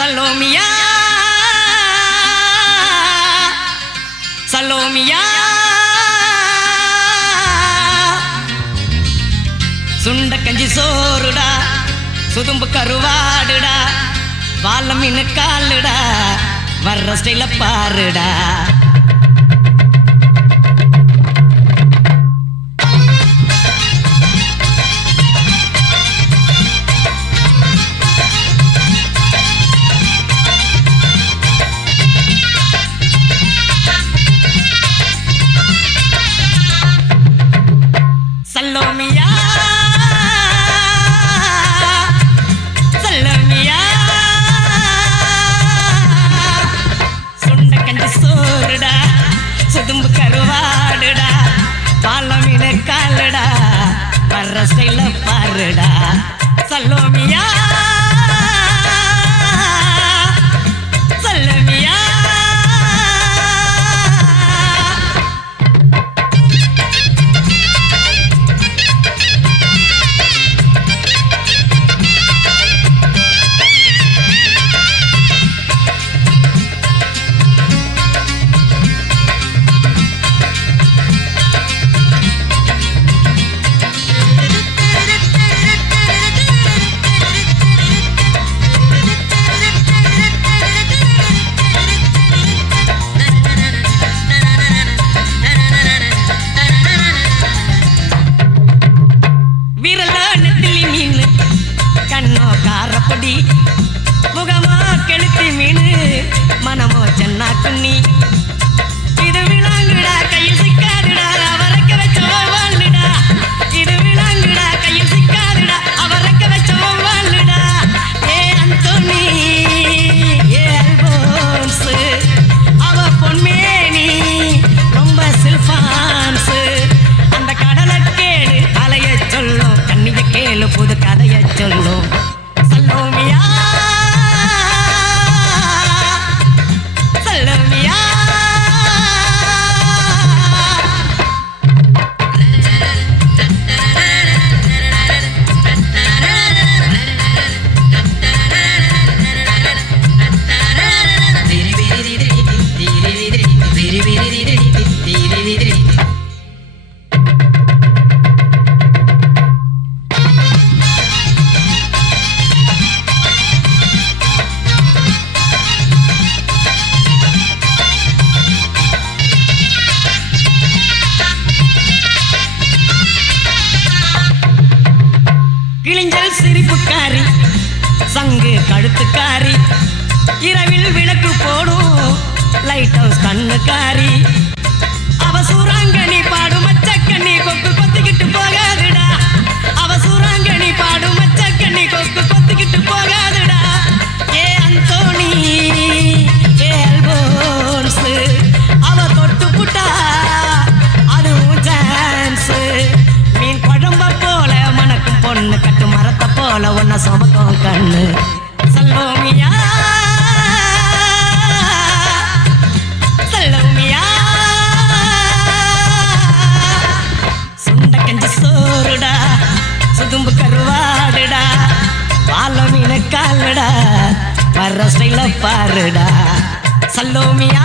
சலோமியா சலோமியா சுண்ட கஞ்சி சோறுடா சுதும்பு கருவாடுடா வாழ மீன் காலுடா வர்ற ஸ்டைல பாருடா சலோமியா சலோமியா சுண்ட கஞ்சி சோறுடா சுதும்பு கருவாடுடா வாழ மீன் காலுடா வர்ற ஸ்டைல பாருடா சலோமியா சலோமியா காரப்பொடி முகமா கெளுத்தி மீன் மனமோ சென்னா குன்னி இது விளாங்குடா கையில் சிக்காதுடா அவரக்க வச்சோ வாழுடா இது விளாங்குடா கையில் சிக்காதுடா அவரக்க வச்சோ வாழுடா ஏ அந்தோனி ஏ அல்போன்ஸ் அவ பொன்மேனி ரொம்ப சில்பான்ஸ் அந்த கடலை கேளு அலைய சொல்லும் கண்ணிய கேளு புது கதைய சொல்லும் சலோமியா சலோமியா கிழிஞ்சல் சிரிப்புக்காரி சங்கு கழுத்துக்காரி இரவில் விளக்கு போடும் லைட் ஹவுஸ் கண்ணுக்காரி அவ சூறாங்கனி பாடும் மச்சக்கண்ணி கொக்கு கொத்திக்கிட்டு போகாதுடா அவ சூறாங்கனி பாடும் மச்சக்கண்ணி கொக்கு கொத்திக்கிட்டு போகாதுடா ஏ அந்தோனி ஏ அல்போன்ஸ் அவ தொட்டு புட்டா அதுவும் சான்ஸ் மீன் குழம்ப போல மணக்கும் பொண்ணு கட்டு மரத்தை போல ஒன்ன சுமக்கும் கண்ணு சலோமியா சலோமியா சுண்ட கஞ்சி சோறுடா சுதும்பு கருவாடுடா வாழ மீன் காலுடா வர்ற ஸ்டைல பாருடா சலோமியா